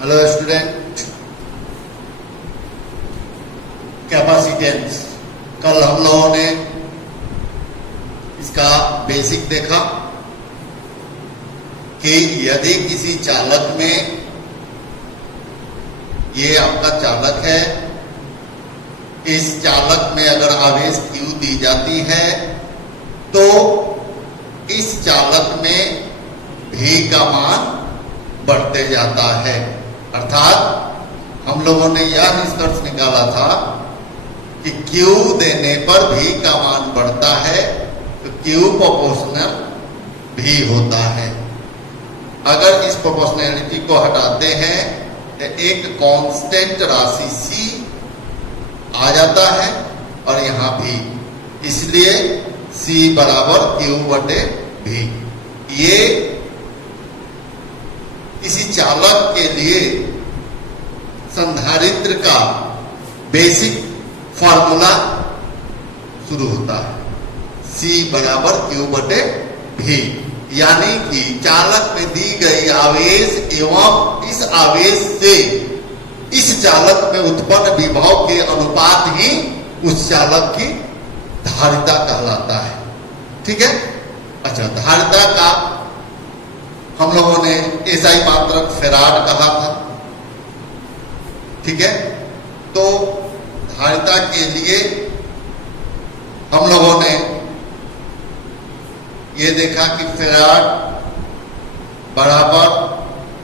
Hello student, capacitance कल हम लोगों ने इसका बेसिक देखा कि यदि किसी चालक में, ये आपका चालक है, इस चालक में अगर आवेश Q दी जाती है तो इस चालक में V का मान बढ़ते जाता है। अर्थात हम लोगों ने यह निष्कर्ष निकाला था कि Q देने पर V का मान बढ़ता है तो Q प्रोपोर्शनल V होता है। अगर इस प्रोपोर्शनैलिटी को हटाते हैं तो एक कांस्टेंट राशि C आ जाता है और यहां भी, इसलिए C बराबर Q बटे V। ये किसी चालक के लिए संधारित्र का बेसिक फॉर्मूला शुरू होता है, C बराबर Q बटे V। यानी कि चालक में दी गई आवेश एवं इस आवेश से इस चालक में उत्पन्न विभव के अनुपात ही उस चालक की धारिता कहलाता है। ठीक है। अच्छा, धारिता का हम लोगों ने एसआई मात्रक फेराड कहा था। ठीक है। तो धारिता के लिए हम लोगों ने ये देखा कि फेराड बराबर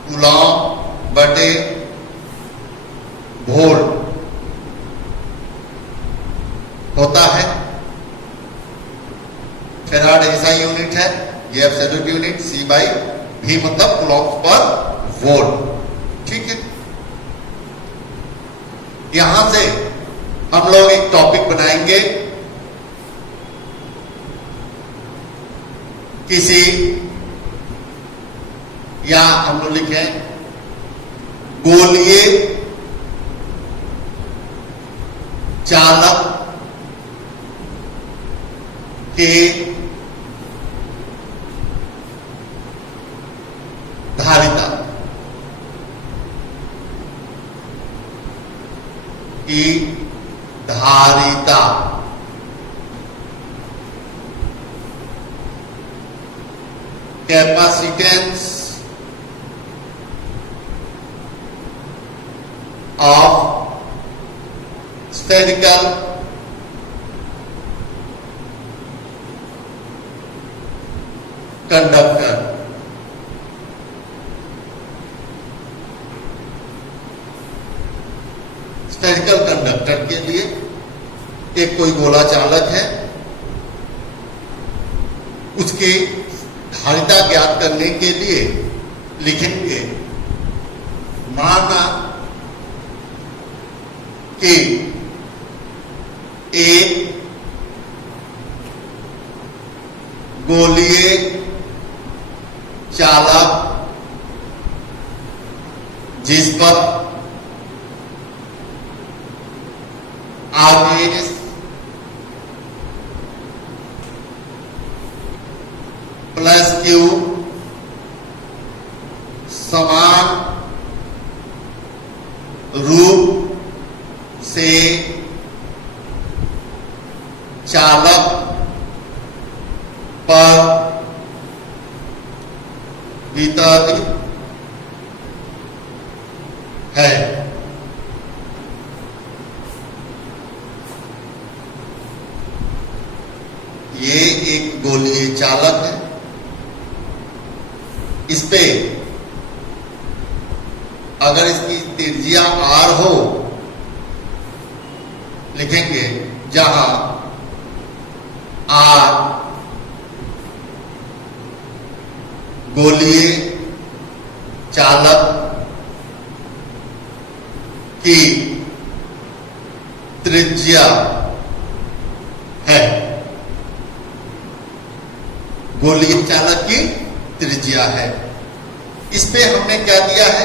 कूलॉम बटे वोल्ट होता है। फेराड एसआई यूनिट है, ये absolute unit, C by V मतलब कूलॉम्स पर वोल्ट। ठीक है। यहां से हम लोग एक टॉपिक बनाएंगे, किसी, या हम लोग लिखें गोलीय चालक के धारिता की धारिता capacitance of spherical conductor. Spherical conductor के लिए एक कोई गोला चालक है, उसकी धारिता ज्ञात करने के लिए लिखेंगे, माना कि एक गोलीय चालक जिस पर आवेश प्लस Q समान रूप से चालक पर वितरित है। ये एक गोलीय चालक है, इस पे अगर इसकी त्रिज्या R हो, लिखेंगे जहां R गोलीय चालक की त्रिज्या है, गोलीय चालक की त्रिज्या है। इस पे हमने क्या दिया है,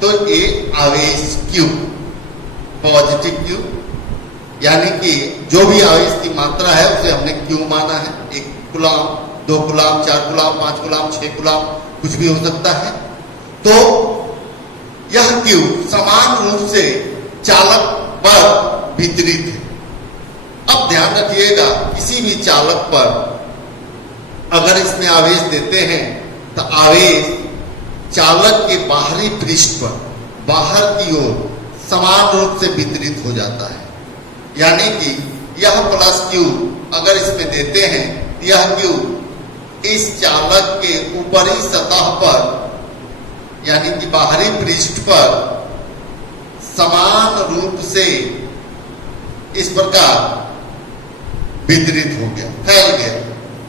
तो ये आवेश Q, पॉजिटिव Q, यानी कि जो भी आवेश की मात्रा है उसे हमने Q माना है। 1 Coulomb, 2 Coulomb, 4 Coulomb, 5 Coulomb, 6 Coulomb, कुछ भी हो सकता है। तो यह क्यू समान रूप से चालक पर वितरित है। अब ध्यान रखिएगा, किसी भी चालक पर अगर इसमें आवेश देते हैं तो आवेश चालक के बाहरी पृष्ठ पर बाहर की ओर समान रूप से वितरित हो जाता है। यानी कि यह प्लस क्यू अगर इसमें देते हैं, यह क्यू इस चालक के ऊपरी सतह पर यानी कि बाहरी पृष्ठ पर समान रूप से इस प्रकार वितरित हो गया, फैल गया,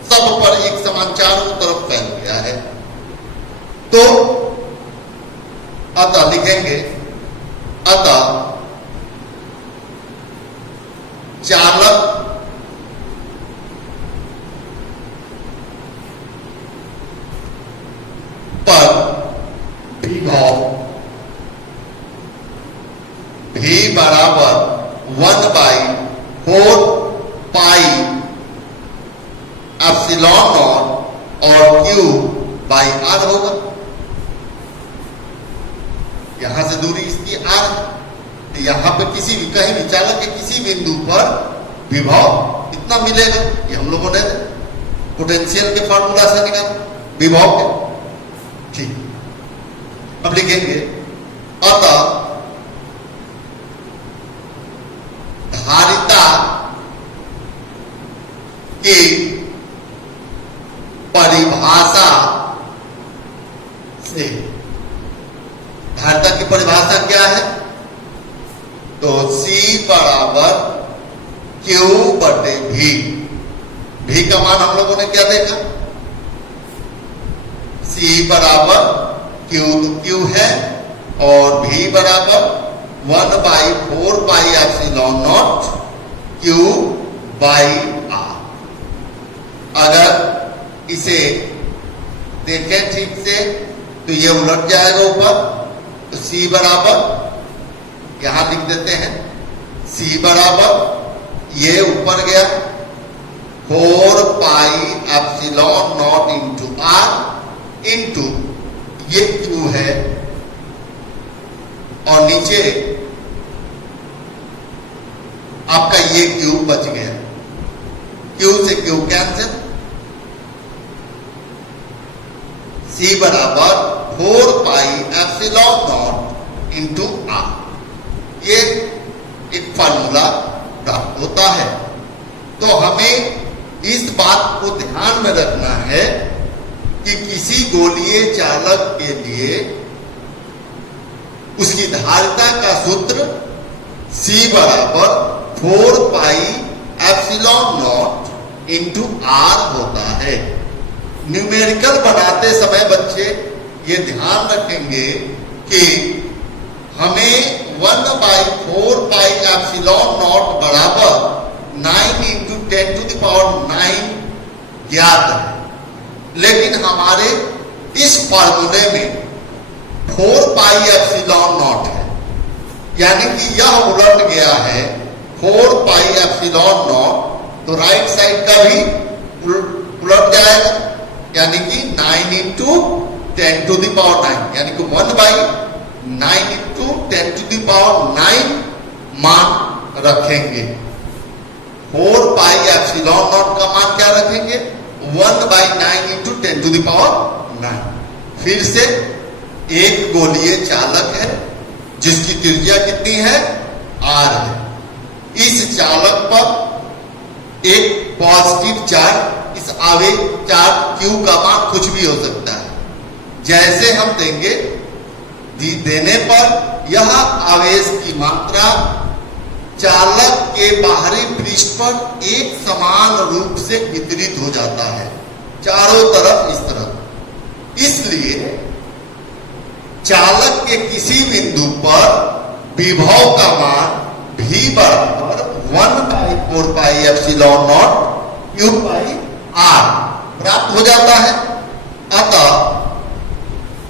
सब पर एक समान चारों तरफ फैल गया है। तो अतः लिखेंगे, अतः चालक पर विभव V बराबर 1/4 पाई एप्सिलॉन नॉट और Q बाई R होगा। यहां से दूरी इसकी R है, तो यहां पे किसी भी कहीं भी चालक के किसी बिंदु पर विभव इतना मिलेगा। ये हम लोगों ने पोटेंशियल के फॉर्मूला से निकाला विभव के। ठीक, अब लिखेंगे, अतः धारिता की परिभाषा से, धारिता की परिभाषा क्या है? तो C बराबर Q बटे V। V का मान हम लोगों ने क्या देखा? C बराबर Q है और V बराबर 1/4 pi epsilon not Q by R। अगर इसे देखें ठीक से तो ये उलट जाएगा ऊपर, तो C बराबर यहां लिख देते हैं, C बराबर ये ऊपर गया 4 pi epsilon not into R into ये Q है और नीचे आपका ये Q बच गया, Q से Q कैंसिल, C बराबर 4 pi epsilon not into R। ये एक फार्मूला प्राप्त होता है। तो हमें इस बात को ध्यान में रखना है कि किसी गोलीय चालक के लिए उसकी धारिता का सूत्र C बराबर 4 pi epsilon not into R होता है। न्यूमेरिकल बनाते समय बच्चे ये ध्यान रखेंगे कि हमें 1/4 पाई एप्सिलॉन नॉट बराबर 9 इंटू 10 टू द पावर 9 ज्ञात है, लेकिन हमारे इस फॉर्मूले में 4 पाई एप्सिलॉन नॉट है, यानी कि यह उलट गया है 4 पाई एप्सिलॉन नॉट, तो राइट साइड का भी उलट जाएगा, यानी कि 9 इंटू 10 टू द पावर 9, यानी कि 1/9 इंटू 10 टू द पावर 9 मान रखेंगे। 4 पाई एप्सिलॉन नॉट का मान क्या रखेंगे? 1/9 इंटू 10 टू द पावर 9। फिर से एक गोलीय चालक है जिसकी त्रिज्या कितनी है? R है। इस चालक पर एक पॉजिटिव चार्ज, इस आवेश चार्ज Q का मान कुछ भी हो सकता है, जैसे हम देंगे देने पर यह आवेश की मात्रा चालक के बाहरी पृष्ठ पर एक समान रूप से वितरित हो जाता है, चारों तरफ इस तरह। इसलिए चालक के किसी बिंदु पर विभव का मान V बराबर 1/4 pi epsilon not Q by R प्राप्त हो जाता है। अतः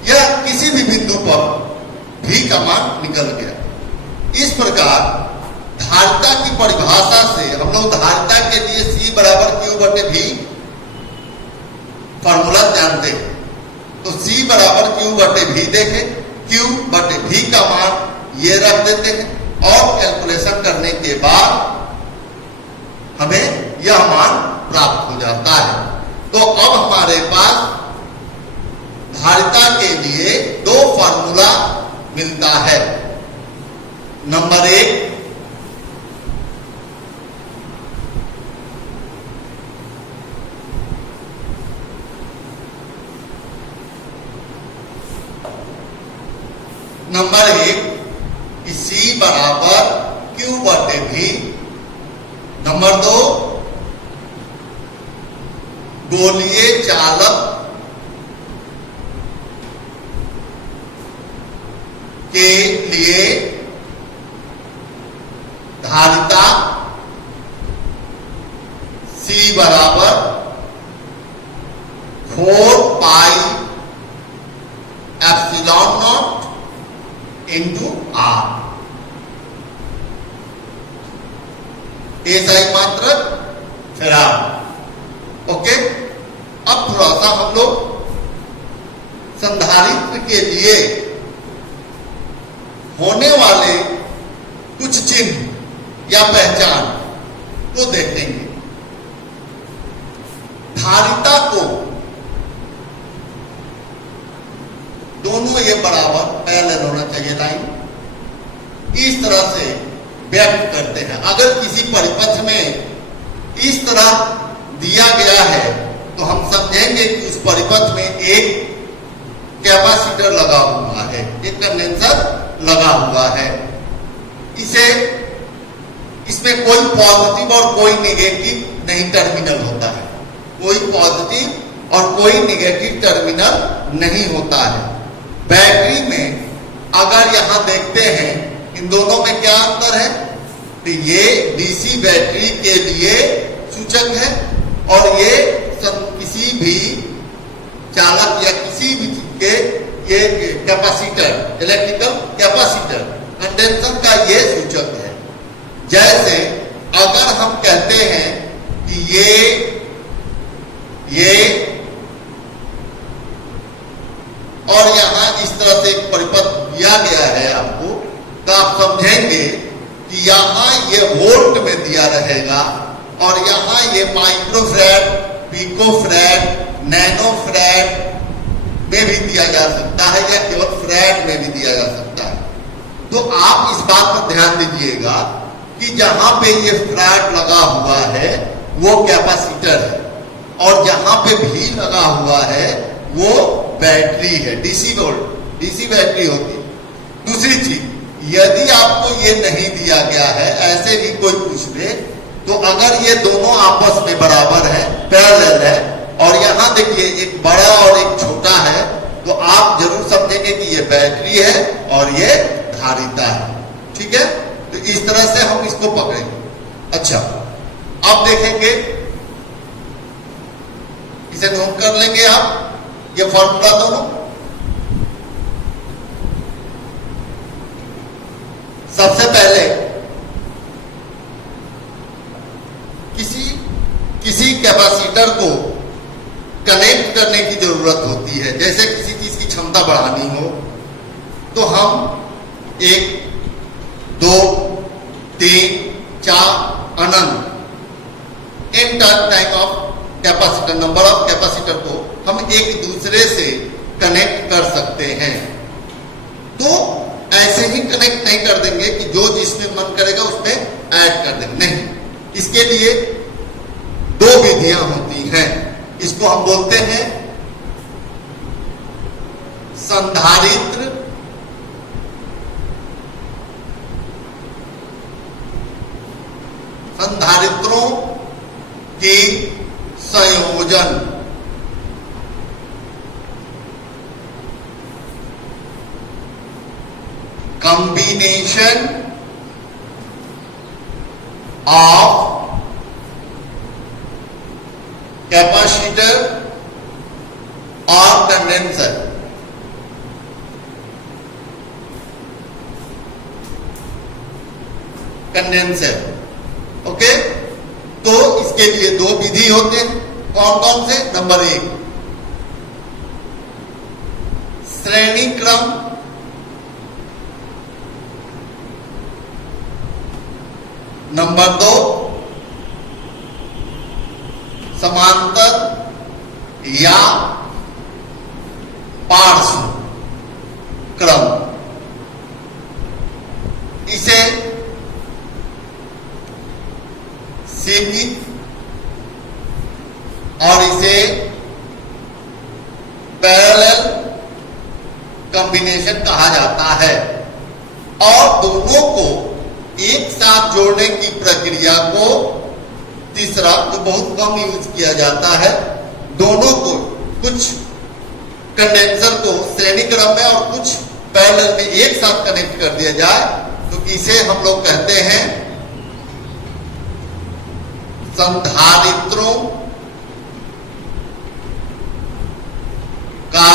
यह किसी भी बिंदु पर V का मान निकल गया। इस प्रकार धारिता की परिभाषा से हम लोग धारिता के लिए C बराबर Q बटे V फॉर्मूला जानते हैं, तो C बराबर Q बटे V देखें Q बटे V का मान ये रख देते हैं और कैलकुलेशन करने के बाद हमें यह मान प्राप्त हो जाता है। तो अब हमारे पास धारिता के लिए दो फार्मूला मिलता है। नंबर 1, C बराबर Q बटे V। नंबर 2, गोलीय चालक के लिए धारिता C बराबर 4 pi epsilon not into R। ऐसा ही मात्रक फिर R। ओके, अब थोड़ा सा हम लोग संधारित्र के लिए होने वाले कुछ चिन्ह या पहचान को देखेंगे। धारिता को दोनों ये बराबर पैरेलल होना चाहिए लाइन, इस तरह से व्यक्त करते हैं। अगर किसी परिपथ में इस तरह दिया गया है तो हम समझेंगे कि उस परिपथ में एक कैपेसिटर लगा हुआ है, एक कंडेंसर लगा हुआ है। इसमें कोई पॉजिटिव और कोई नेगेटिव नहीं टर्मिनल होता है, कोई पॉजिटिव और कोई नेगेटिव टर्मिनल नहीं होता है। बैटरी में अगर यहां देखते हैं इन दोनों में क्या अंतर है, तो ये डीसी बैटरी के लिए सूचक है और ये किसी भी चालक या किसी भी चीज के ये कैपेसिटर, इलेक्ट्रिकल कैपेसिटर कंडेंसर का ये सूचक है। जैसे अगर हम कहते हैं कि ये और यहां इस तरह से एक परिपथ दिया गया है आपको, तो आप समझेंगे कि यहां ये वोल्ट में दिया रहेगा और यहां ये माइक्रोफैराड, पिकोफैराड, नैनोफैराड में भी दिया जा सकता है या केवल फैराड में भी दिया जा सकता है। तो आप इस बात पर ध्यान दीजिएगा कि जहां पे ये फैराड लगा हुआ है वो कैपेसिटर है और जहां पे भी लगा हुआ है वो बैटरी है, डीसी बैटरी होती है। दूसरी चीज, यदि आपको ये नहीं दिया गया है, ऐसे भी कोई पूछ ले, तो अगर ये दोनों आपस में बराबर है, पैरेलल है और यहां देखिए एक बड़ा और एक छोटा है, तो आप जरूर समझेंगे कि ये बैटरी है और ये धारिता है। ठीक है, तो इस तरह से हम इसको पकड़ेंगे। अच्छा, अब देखेंगे, इसे नोट कर लेंगे आप, ये फॉर्मूला दोनों। सबसे पहले किसी कैपेसिटर को कनेक्ट करने की जरूरत होती है। जैसे किसी चीज की क्षमता बढ़ानी हो तो हम 1, 2, 3, 4 अनंत n type of capacitor, number of capacitor को हम एक दूसरे से कनेक्ट कर सकते हैं। तो ऐसे ही कनेक्ट नहीं कर देंगे कि जो जिसमें मन करेगा उसमें ऐड कर देंगे, नहीं। इसके लिए दो विधियां होती हैं। इसको हम बोलते हैं संधारित्र संधारित्रों की संयोजन, कॉम्बिनेशन ऑफ कैपेसिटर और कंडेंसर। ओके, तो इसके लिए दो विधि होते हैं। कौन कौन से? नंबर 1, श्रेणी क्रम नंबर 2, समांतर या पार्श्व क्रम, इसे सीमित और इसे पैरेलल कॉम्बिनेशन कहा जाता है। और दोनों को एक साथ जोड़ने की प्रक्रिया को तीसरा, जो बहुत कम यूज किया जाता है, दोनों को कुछ कंडेंसर को श्रेणी क्रम में और कुछ पैरेलल में एक साथ कनेक्ट कर दिया जाए तो इसे हम लोग कहते हैं संधारित्रों का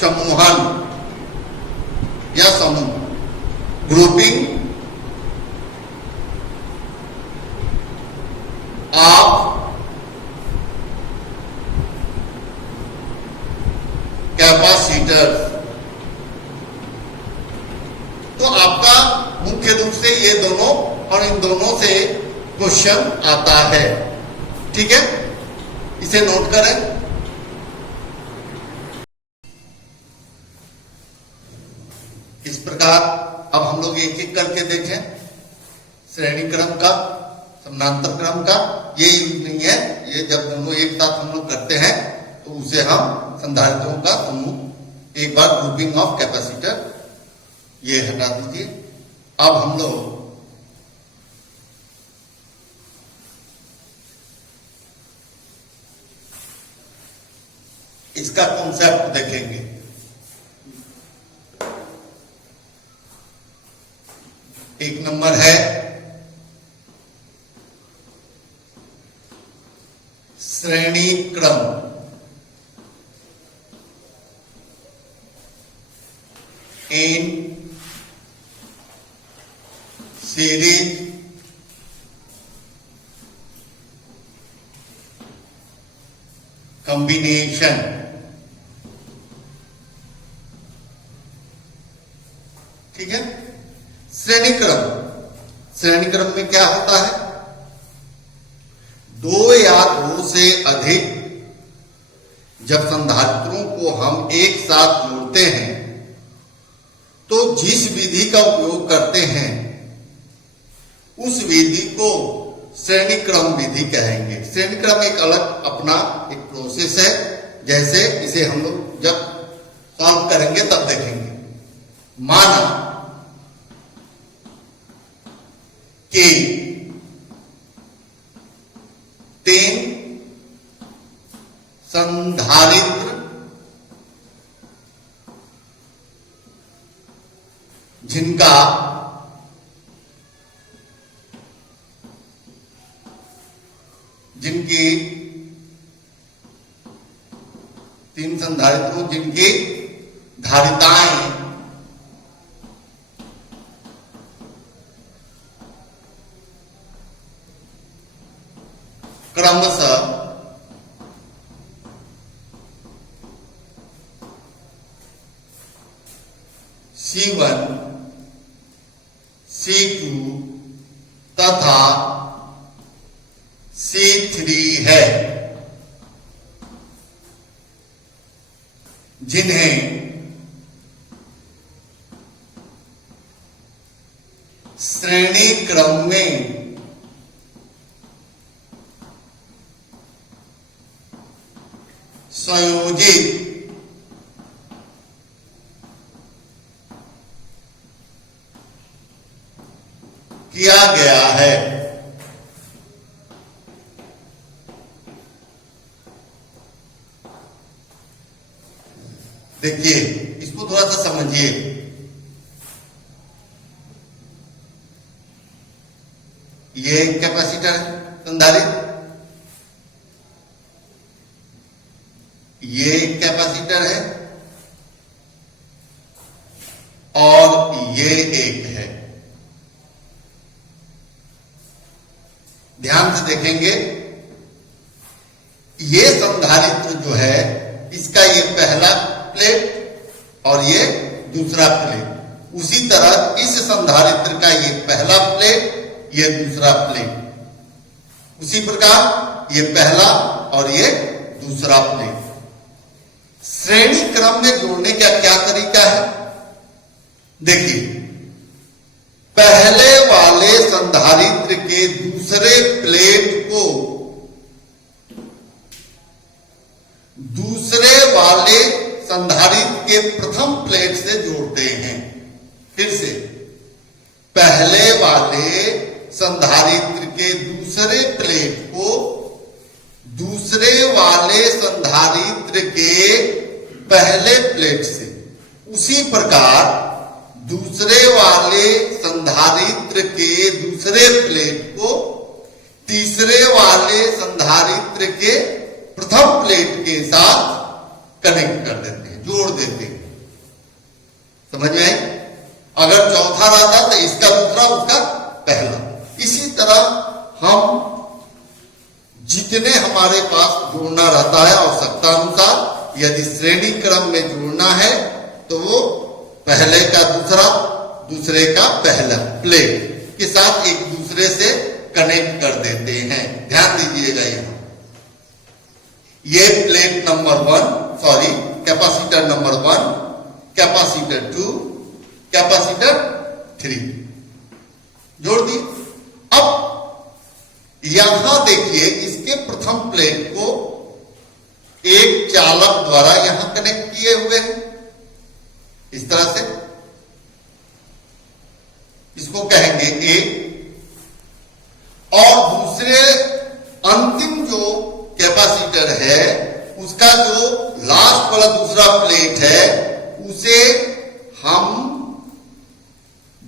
समूहन या समूह, ग्रुपिंग ऑफ कैपेसिटर्स। तो आपका मुख्य रूप से ये दोनों और इन दोनों से क्वेश्चन आता है, ठीक है, इसे नोट करें। इस प्रकार अब हम लोग एक एक करके देखें, श्रेणी क्रम का, समानांतर क्रम का ये यूज नहीं है, ये जब दोनों एक साथ हम लोग करते हैं तो उसे हम संधारित्रों का समूह, एक बार ग्रुपिंग ऑफ कैपेसिटर, ये हटा दीजिए। अब हम लोग इसका कॉन्सेप्ट देखेंगे। एक नंबर है श्रेणी क्रम, इन सीरीज कॉम्बिनेशन। ठीक है, श्रेणी क्रम, श्रेणी क्रम में क्या होता है, दो या दो से अधिक जब संधारित्रों को हम एक साथ जोड़ते हैं तो जिस विधि का उपयोग करते हैं उस विधि को श्रेणी क्रम विधि कहेंगे। श्रेणी क्रम एक अलग अपना एक प्रोसेस है, जैसे इसे हम लोग जब सॉल्व करेंगे तब देखेंगे। माना कि 3 संधारित्र जिनका जिनकी 3 संधारित्रों जिनकी धारिताएं क्रमशः C1, C2 तथा C3 है, जिन्हें श्रेणी क्रम में संयोजित किया गया है। देखिए, इसको थोड़ा सा समझिए। ये कैपेसिटर संधारित्र, ये कैपेसिटर है और ये एक है। ध्यान से देखेंगे, ये संधारित्र जो है इसका ये पहला प्लेट और ये दूसरा प्लेट, उसी तरह इस संधारित्र का ये पहला प्लेट, ये दूसरा प्लेट, उसी प्रकार ये पहला और ये दूसरा प्लेट। श्रेणी क्रम में जोड़ने का क्या तरीका है? देखिए, पहले वाले संधारित्र के दूसरे प्लेट को दूसरे वाले संधारित्र के प्रथम प्लेट से जोड़ते हैं। फिर से, पहले वाले संधारित्र के दूसरे प्लेट को दूसरे वाले संधारित्र के पहले प्लेट से, उसी प्रकार दूसरे वाले संधारित्र के दूसरे प्लेट को तीसरे वाले संधारित्र के प्रथम प्लेट के साथ कनेक्ट कर देते हैं, जोड़ देते हैं। समझ में आई? अगर चौथा रहता तो इसका दूसरा, उसका पहला। इसी तरह हम जितने हमारे पास जोड़ना रहता है आवश्यकता अनुसार, यदि श्रेणी क्रम में जोड़ना है तो वो पहले का दूसरा, दूसरे का पहला प्लेट के साथ एक दूसरे से कनेक्ट कर देते हैं। ध्यान दीजिएगा, यहां ये plate number 1, sorry capacitor number 1, capacitor 2, capacitor 3 जोड़ दी। अब यहां देखिए, इसके प्रथम प्लेट को एक चालक द्वारा यहां कनेक्ट किए हुए हैं, इस तरह से। इसको कहेंगे ए, और दूसरे अंतिम जो कैपेसिटर है उसका जो लास्ट वाला दूसरा प्लेट है उसे हम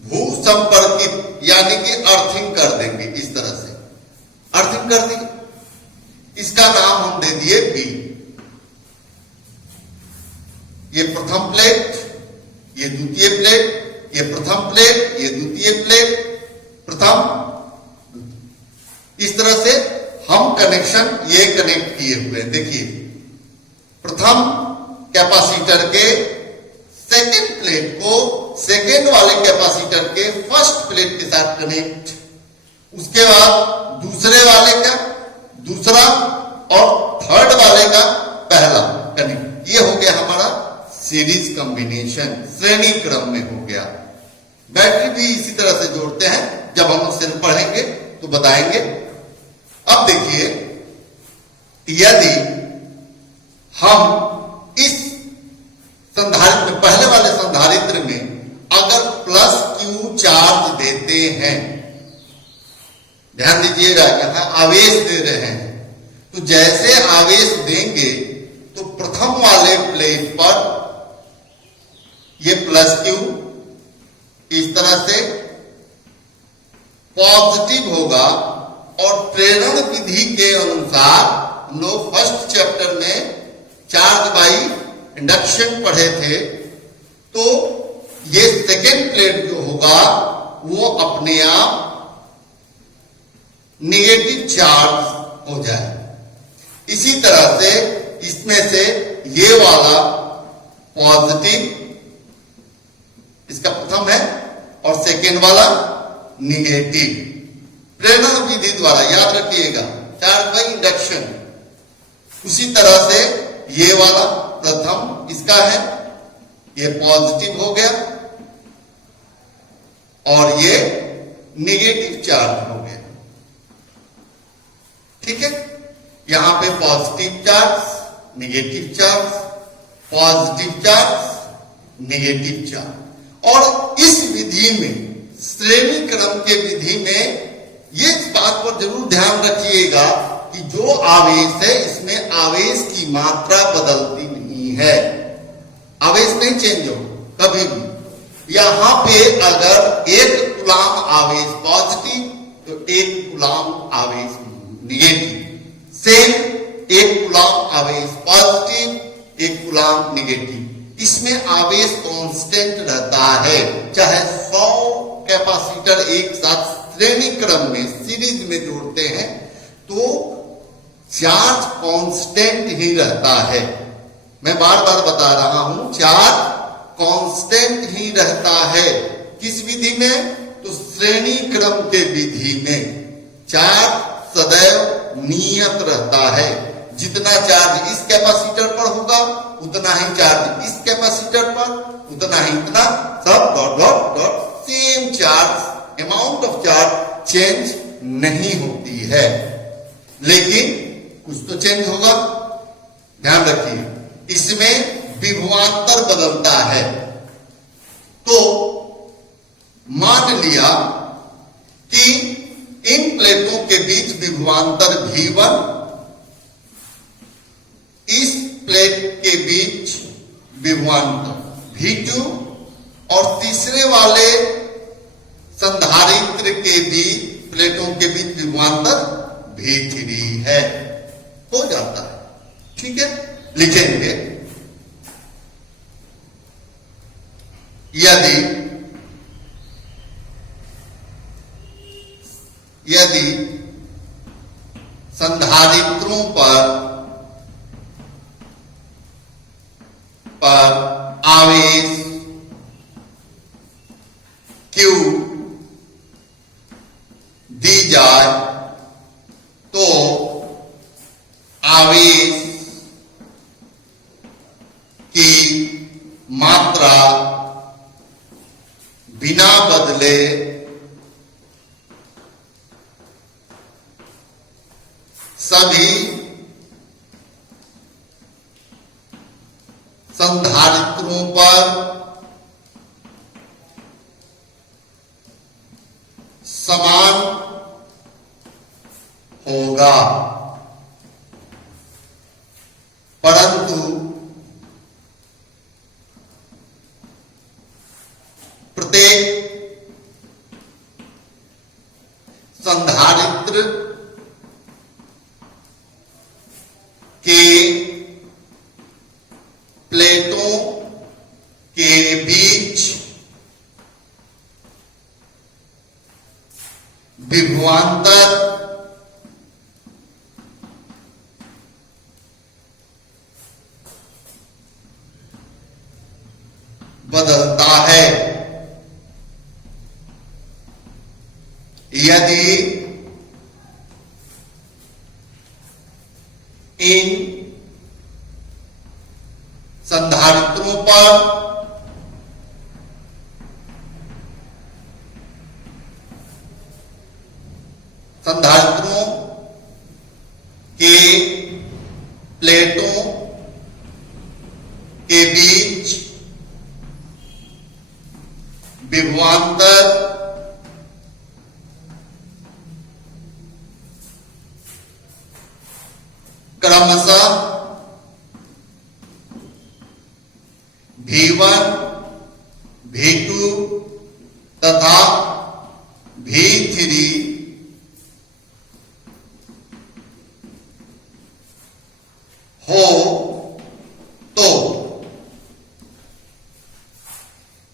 भू संपर्कित यानी कि अर्थिंग कर देंगे। इस तरह से अर्थिंग कर देंगे, इसका नाम हम दे दिए बी। ये प्रथम प्लेट, ये द्वितीय प्लेट, ये प्रथम प्लेट, ये द्वितीय प्लेट, प्रथम। इस तरह से हम कनेक्शन ये कनेक्ट किए हुए हैं। देखिए, प्रथम कैपेसिटर के सेकेंड प्लेट को सेकेंड वाले कैपेसिटर के फर्स्ट प्लेट के साथ कनेक्ट, उसके बाद दूसरे वाले का दूसरा और थर्ड वाले का पहला कनेक्ट। ये हो गया हमारा सीरीज कॉम्बिनेशन, श्रेणी क्रम में हो गया। बैटरी भी इसी तरह से जोड़ते हैं, जब हम सेल पढ़ेंगे तो बताएंगे। अब देखिए, यदि हम इस संधारित्र, पहले वाले संधारित्र में अगर प्लस क्यू चार्ज देते हैं, ध्यान दीजिएगा, यहां आवेश दे रहे हैं, तो जैसे आवेश देंगे तो प्रथम वाले प्लेट पर ये प्लस क्यू इस तरह से पॉजिटिव होगा। और प्रेरण विधि के अनुसार, हम लोग फर्स्ट चैप्टर में चार्ज बाई इंडक्शन पढ़े थे, तो ये सेकेंड प्लेट जो होगा वो अपने आप नेगेटिव चार्ज हो जाए। इसी तरह से इसमें से ये वाला पॉजिटिव, इसका प्रथम है, और सेकेंड वाला निगेटिव। प्रेरण विधि द्वारा, याद रखिएगा, चार्ज बाई इंडक्शन। उसी तरह से ये वाला प्रथम इसका है, ये पॉजिटिव हो गया और ये निगेटिव चार्ज हो गया। ठीक है, यहां पे positive charge, negative charge, positive charge, negative charge. और इस विधि में, श्रेणी क्रम के विधि में, ये इस बात पर जरूर ध्यान रखिएगा कि जो आवेश है इसमें आवेश की मात्रा बदलती नहीं है, आवेश नहीं चेंज हो कभी भी। यहां पे अगर 1 कूलाम आवेश पॉजिटिव तो 1 कूलाम आवेश निगेटिव, सेम 1 कूलाम आवेश पॉजिटिव, 1 कूलाम निगेटिव। इसमें आवेश कांस्टेंट रहता है, चाहे 100 कैपेसिटर एक साथ श्रेणी क्रम में सीरीज में जोड़ते हैं तो चार्ज कांस्टेंट ही रहता है। मैं बार बार बता रहा हूं, चार्ज कांस्टेंट ही रहता है। किस विधि में? तो श्रेणी क्रम के विधि में चार्ज सदैव नियत रहता है। जितना चार्ज इस कैपेसिटर पर होगा उतना ही चार्ज इस कैपेसिटर पर, उतना ही इतना, सब dot dot dot same charge, amount of charge change नहीं होती है, लेकिन कुछ तो चेंज होगा। ध्यान रखिए, इसमें विभवांतर बदलता है। तो मान लिया कि इन प्लेटों के बीच विभवांतर V1, इस प्लेट के बीच विभवांतर V2 और तीसरे वाले संधारित्र के बीच, प्लेटों के बीच विभवांतर V3 है। हो जाता है, ठीक है। लिखेंगे, यदि संधारित्रों पर आवेश Q दी जाए तो आवेश की मात्रा बिना बदले सभी संधारित्रों पर समान होगा, परंतु प्रत्येक संधारित्र के प्लेटों के बीच विभवांतर बदलता है। यदि इन संधारित्रों पर संधारित्रों के प्लेटों के बीच विभवांतर क्रमशः V1, V2 तथा V3 हो तो,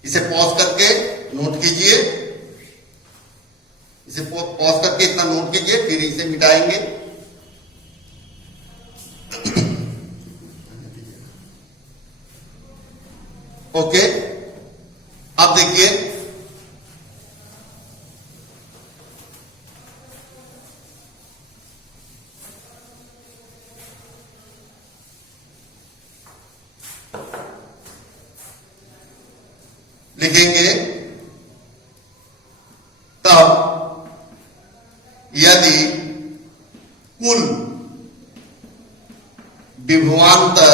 इसे पॉज करके नोट कीजिए, इसे पॉज करके इतना नोट कीजिए, फिर इसे मिटाएंगे। ओके, अब देखिए, लिखेंगे, तब यदि कुल विभवांतर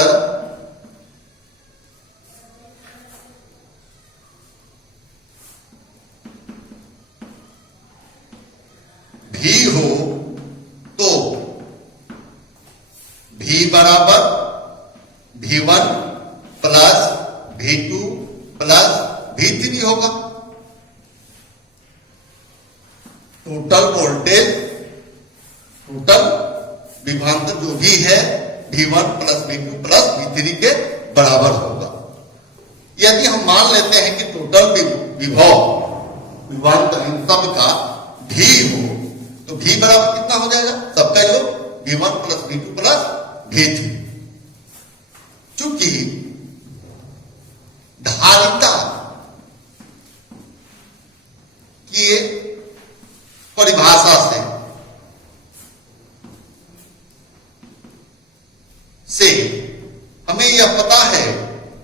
भी हो तो V बराबर V1 plus V2 plus V3 होगा। टोटल वोल्टेज, टोटल विभवांतर जो भी है V1 plus V2 plus V3 के बराबर होगा। यदि हम मान लेते हैं कि टोटल विभवांतर इन सब का V हो तो V बराबर कितना हो जाएगा? सबका योग V1 plus V2 plus V3। चूंकि धारित्र से हमें यह पता है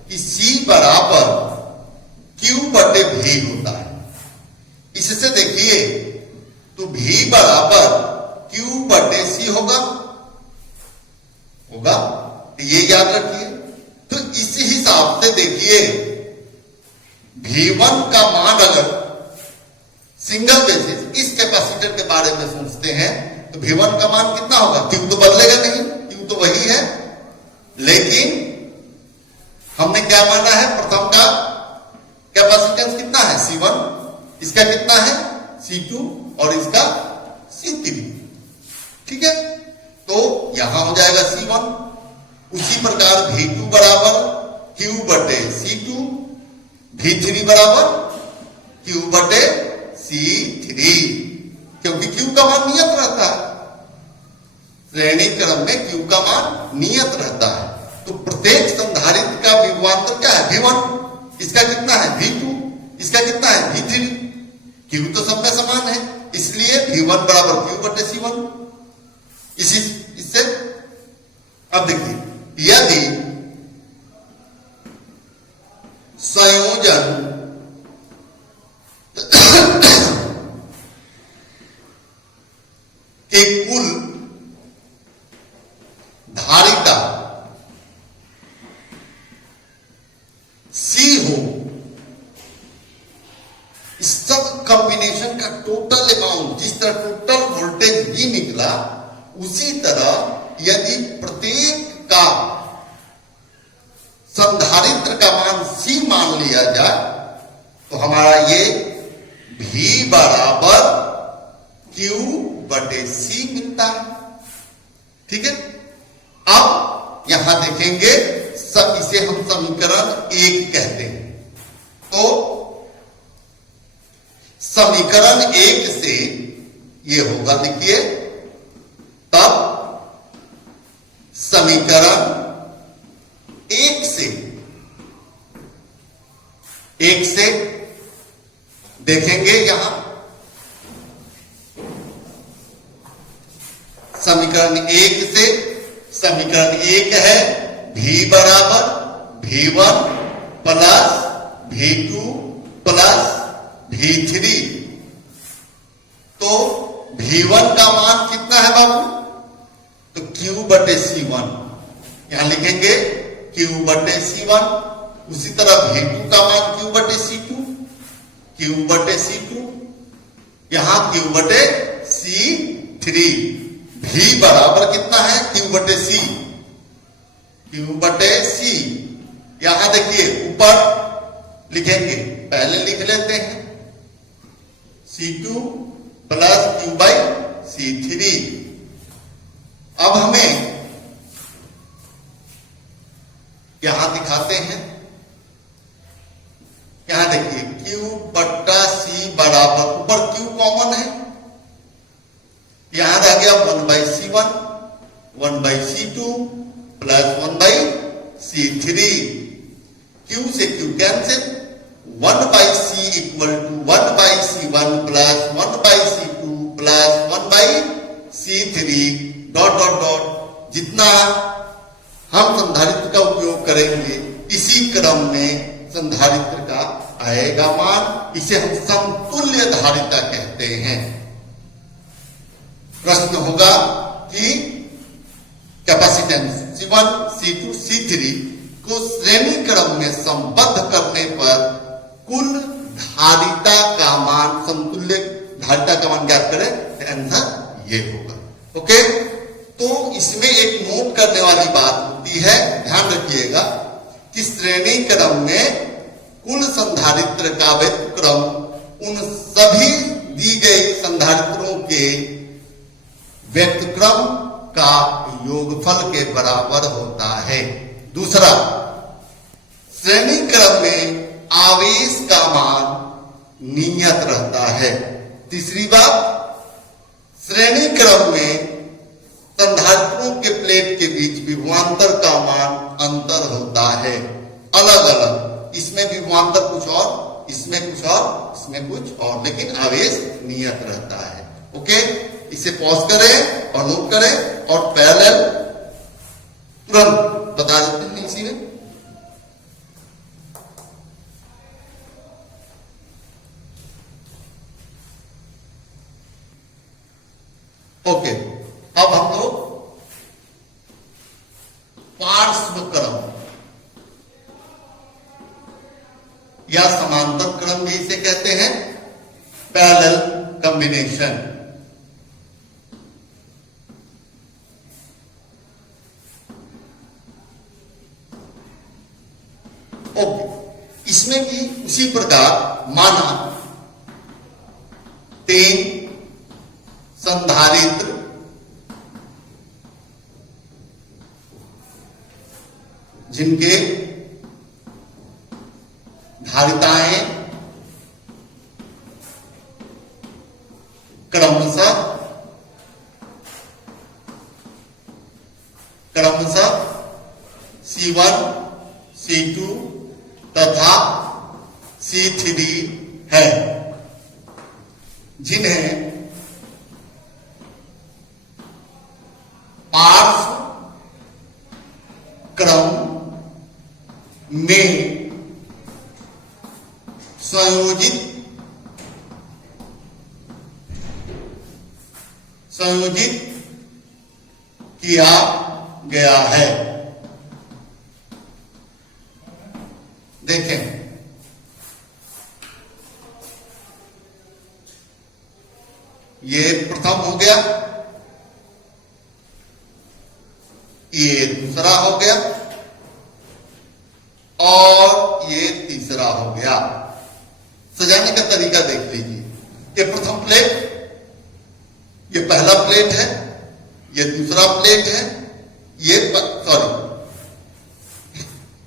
कि C बराबर Q बटे V होता है। इससे देखिए तो V बराबर Q बटे C होगा, तो ये याद रखिए। तो इसी हिसाब से देखिए V1 का मान अगर सिंगल बेसिस इस कैपेसिटर के बारे में सोचते हैं तो V1 का मान कितना होगा? Q तो बदलेगा नहीं, Q तो वही है, लेकिन हमने क्या माना है? प्रथम का कैपेसिटेंस कितना है? C1, इसका कितना है? C2 और इसका C3। ठीक है, तो यहां हो जाएगा C1। उसी प्रकार V2 बराबर Q बटे C2, V3 बराबर Q बटे C3, क्योंकि Q का मान नियत रहता है। श्रेणी क्रम में Q का मान नियत रहता है। तो प्रत्येक संधारित्र का विभवांतर क्या है? V1, इसका कितना है? V2, इसका कितना है? V3। Q तो सब में समान है, इसलिए V1 बराबर Q बटे C1। इससे अब देखिए, यदि संयोजन के कुल धारिता C हो, इस सब कॉम्बिनेशन का टोटल अमाउंट, जिस तरह टोटल वोल्टेज V निकला, उसी तरह यदि प्रत्येक का संधारित्र का मान C मान लिया जाए तो हमारा ये V बराबर Q बटे C मिलता है। ठीक है, अब यहां देखेंगे इसे हम समीकरण 1 कहते हैं। तो समीकरण 1 से ये होगा, देखिए, तब समीकरण 1 से देखेंगे, यहां समीकरण 1 से, समीकरण 1 है V बराबर V1 plus V2 plus V3। तो V1 का मान कितना है बाबू? तो Q बटे C1, यहां लिखेंगे Q बटे C1। उसी तरह V2 का मान Q बटे C2, Q बटे C2, यहां Q बटे C3। V बराबर कितना है? Q बटे C, Q बटे C। यहां देखिए ऊपर लिखेंगे, पहले लिख लेते हैं C2 plus Q by C3। अब हमें यहां दिखाते हैं, यहां देखिए Q बट्टा C बराबर, ऊपर Q कॉमन है, यहां रह गया 1 by C1, 1 by C2 plus 1 by C3। Q से Q cancel, 1 by C equal to 1 by C1 plus 1 by C2 plus 1 by C3 dot dot dot. जितना हम संधारित्र का उपयोग करेंगे इसी क्रम में संधारित्र का आएगा मान। इसे हम समतुल्य धारिता कहते हैं। प्रश्न होगा कि कैपेसिटेंस C1, C2, C3 को श्रेणी क्रम में संबद्ध करने पर कुल धारिता का मान, समतुल्य धारिता का मान ज्ञात करें, आंसर ये होगा। ओके, तो इसमें एक नोट करने वाली बात होती है, ध्यान रखिएगा कि श्रेणी क्रम में कुल संधारित्र का व्युत्क्रम उन सभी दी गई संधारित्रों के व्युत्क्रम का योगफल के बराबर होता है। दूसरा, श्रेणी क्रम में आवेश का मान नियत रहता है। तीसरी बात, श्रेणी क्रम में संधारित्रों के प्लेट के बीच विभवांतर का मान अंतर होता है, अलग अलग। इसमें विभवांतर कुछ और, इसमें कुछ और, इसमें कुछ और, लेकिन आवेश नियत रहता है। ओके, इसे पॉज करें और नोट करें और पैरेलल तुरंत तुरंत बता देते हैं इसी में। ओके, अब हम लोग पार्श्व क्रम या समांतर क्रम भी इसे कहते हैं, पैरेलल कॉम्बिनेशन। ओके, इसमें भी उसी प्रकार माना 3 संधारित्र जिनके धारिताएं क्रमशः C1, C2 तथा C3 है, जिन्हें पार्श्व क्रम में संयोजित किया गया है। देखें, ये प्रथम हो गया, ये दूसरा हो गया और ये तीसरा हो गया। सजाने का तरीका देख लीजिए। ये प्रथम प्लेट, ये पहला प्लेट है, ये दूसरा प्लेट है, ये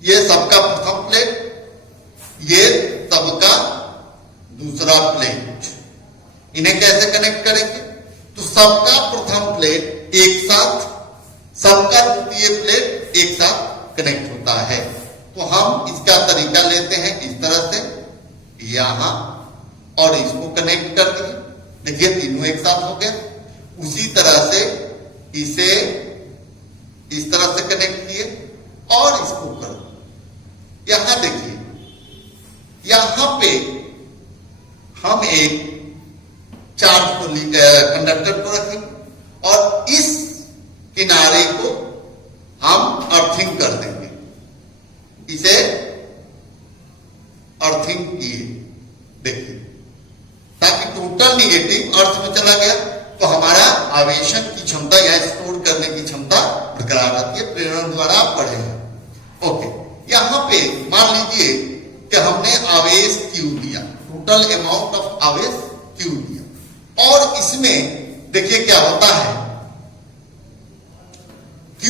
ये सबका प्रथम प्लेट, ये सबका दूसरा प्लेट। इन्हें कैसे कनेक्ट करेंगे? तो सबका प्रथम प्लेट एक साथ, सबका द्वितीय प्लेट एक साथ कनेक्ट होता है। तो हम इसका तरीका लेते हैं इस तरह से, यहां और इसको कनेक्ट कर दिए। देखिए तीनों एक साथ हो गया। उसी तरह से इसे इस तरह से कनेक्ट किए और इसको कर दो। यहां देखिए, यहां पे हम एक चार्ज को कंडक्टर को रखेंगे और इस किनारे को हम अर्थिंग कर देंगे। इसे अर्थिंग किए, देखिए, ताकि टोटल निगेटिव अर्थ में चला गया तो हमारा आवेशन की क्षमता या स्टोर करने की क्षमता बरकरार रहती है। प्रेरण द्वारा आप पढ़े हैं। ओके, यहां पे मान लीजिए कि हमने आवेश Q दिया, टोटल अमाउंट ऑफ आवेश Q दिया, और इसमें देखिए क्या होता है, Q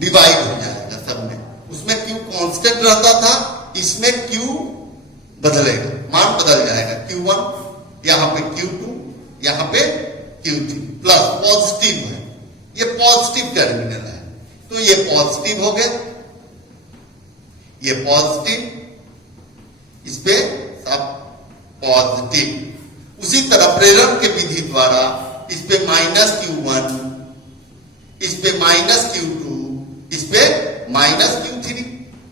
डिवाइड हो जाएगा सब में। उसमें Q कांस्टेंट रहता था, इसमें Q बदलेगा, मान बदल जाएगा। Q1 यहां पे Q2, यहां पे Q3 प्लस पॉजिटिव है, ये पॉजिटिव टर्मिनल है, तो ये पॉजिटिव हो गया, ये पॉजिटिव, इस पे सब पॉजिटिव। उसी तरह प्रेरण के विधि द्वारा इस पे -Q1, इस पे -Q2, इस पे -Q3,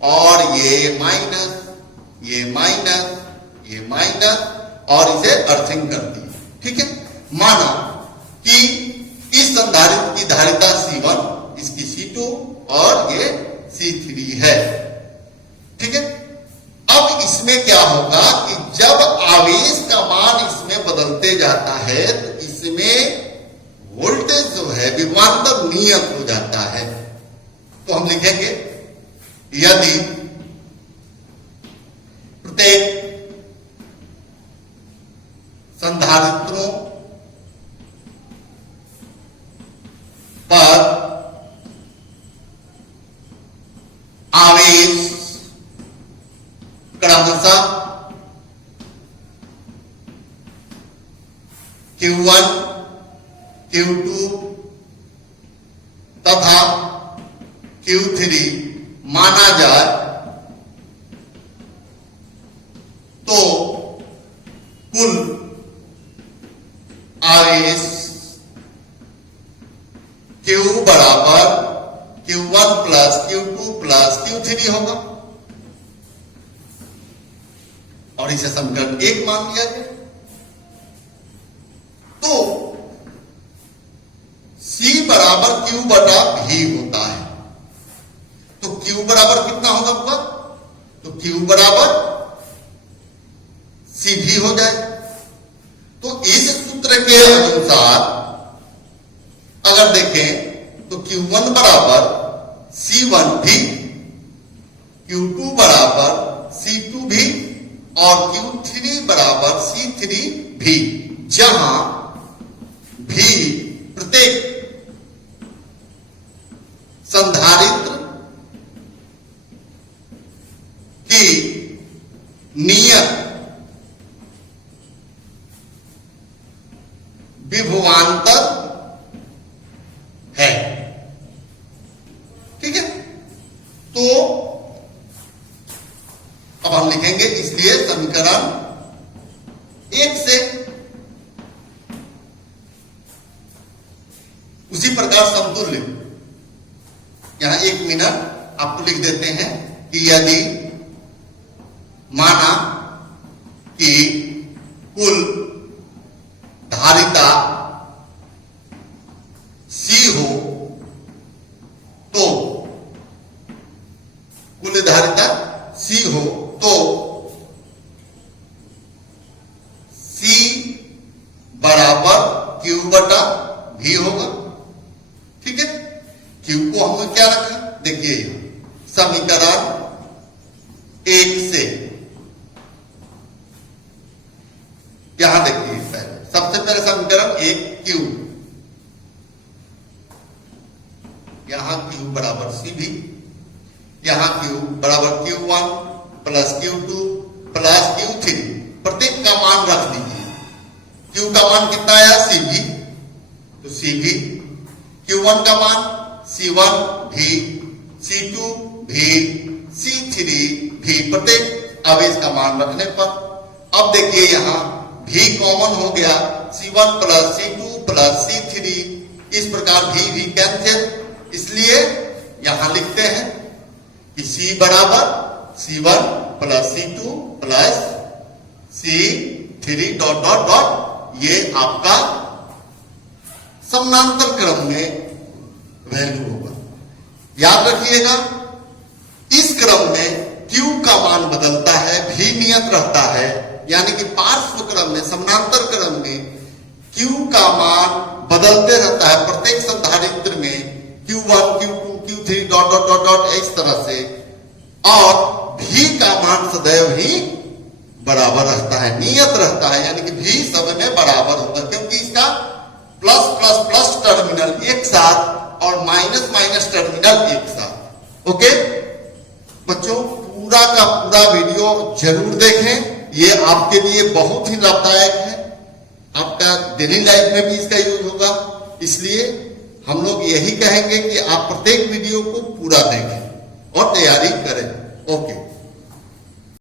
और ये माइनस, ये माइनस, ये माइनस, और इसे अर्थिंग कर दी। ठीक है, माना कि इस संधारित्र की धारिता C1, इसकी C2 और ये C3 है। ठीक है, अब इसमें क्या होगा कि जब आवेश का मान इसमें बदलते जाता है तो इसमें वोल्टेज जो है विभवांतर नियत हो जाता है। तो हम लिखेंगे, यदि प्रत्येक संधारित्रों पर आवेश क्रमशः Q1, Q2 तथा Q3 माना जाए तो कुल आवेश Q बराबर Q1 plus Q2 plus Q3 होगा और इसे समीकरण 1 मान लिया गया। तो C बराबर Q बटा V होता है। तो Q बराबर कितना होगा? तो Q बराबर CV हो जाए। तो इस सूत्र के अनुसार अगर देखें तो Q1 बराबर C1 भी, Q2 बराबर C2 भी और Q3 बराबर C3 भी, जहां भी प्रत्येक संधारित्र की नियत विभवांतर है। ठीक है, तो अब हम लिखेंगे, इसलिए समीकरण 1 से उसी प्रकार समतुल्य, यहां 1 मिनट आपको लिख देते हैं कि यदि माना कि कुल धारिता C हो, तो कुल धारिता C हो तो C बराबर Q बटा V होगा। ठीक है, Q को हमने क्या रखा, देखिए समीकरण 1 से, यहां देखिए सबसे पहले समीकरण 1 Q, यहां Q बराबर CV, यहां Q बराबर Q1 plus Q2 plus Q3, प्रत्येक का मान रख दीजिए। Q का मान कितना आया? CV, तो CV, Q1 का मान C1 भी, C2 भी, C3 भी, प्रत्येक आवेश का मान रखने पर अब देखिए यहां भी कॉमन हो गया, C1 plus C2 plus C3, इस प्रकार भी कैंसिल, इसलिए यहां लिखते हैं कि C बराबर C1 plus C2 plus C3 dot dot dot, ये आपका समानांतर क्रम में वैल्यू होगा। याद रखिएगा, इस क्रम में Q का मान बदलता है, भी नियत रहता है, यानी कि पार्श्व क्रम में, समानांतर क्रम में Q का मान बदलते रहता है प्रत्येक संधारित्र में, Q1 Q2 Q3 dot dot dot dot, इस तरह से, और भी का मान सदैव ही बराबर रहता है, नियत रहता है, यानी कि भी सब में बराबर होगा, क्योंकि इसका प्लस प्लस प्लस टर्मिनल एक साथ और माइनस माइनस टर्मिनल एक साथ। ओके बच्चों, पूरा का पूरा वीडियो जरूर देखें, ये आपके लिए बहुत ही लाभदायक है, आपका डेली लाइफ में भी इसका यूज होगा। इसलिए हम लोग यही कहेंगे कि आप प्रत्येक वीडियो को पूरा देखें और तैयारी करें। ओके।